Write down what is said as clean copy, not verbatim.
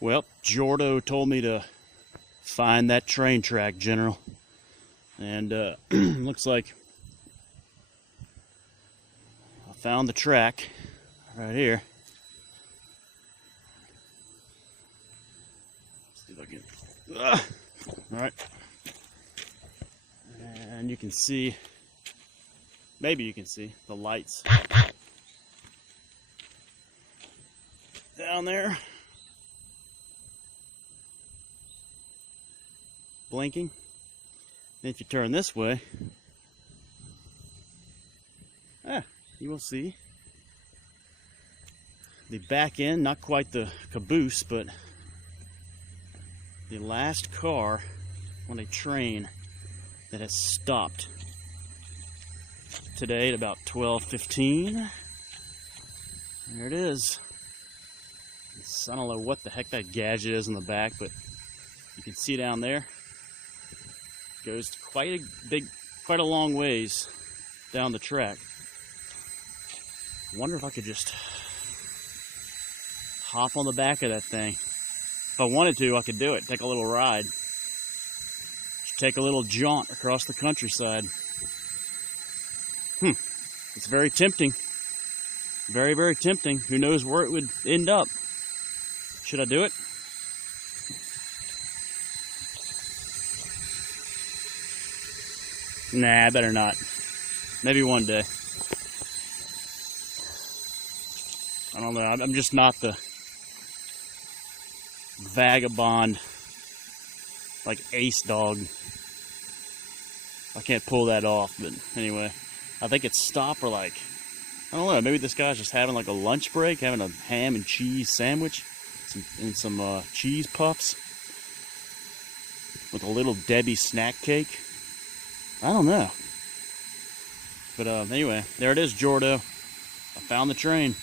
Well, Jordo told me to find that train track, General. And looks like I found the track right here. Let's see if I can. All right. And you can see, maybe you can see the lights down there blinking. And if you turn this way, you will see the back end, not quite the caboose, but the last car on a train that has stopped today at about 12:15. There it is. I don't know what the heck that gadget is in the back, but you can see down there. It goes quite a long ways down the track. I wonder if I could just hop on the back of that thing. If I wanted to, I could do it. Take a little ride. Just take a little jaunt across the countryside. It's very tempting. Very, very tempting. Who knows where it would end up? Should I do it? Nah, I better not. Maybe one day. I don't know. I'm just not the vagabond, like ace dog. I can't pull that off, but anyway. I think it's stopped for like, I don't know, maybe this guy's just having like a lunch break, having a ham and cheese sandwich and some cheese puffs with a little Debbie snack cake. I don't know. But anyway, there it is, Jordo. I found the train.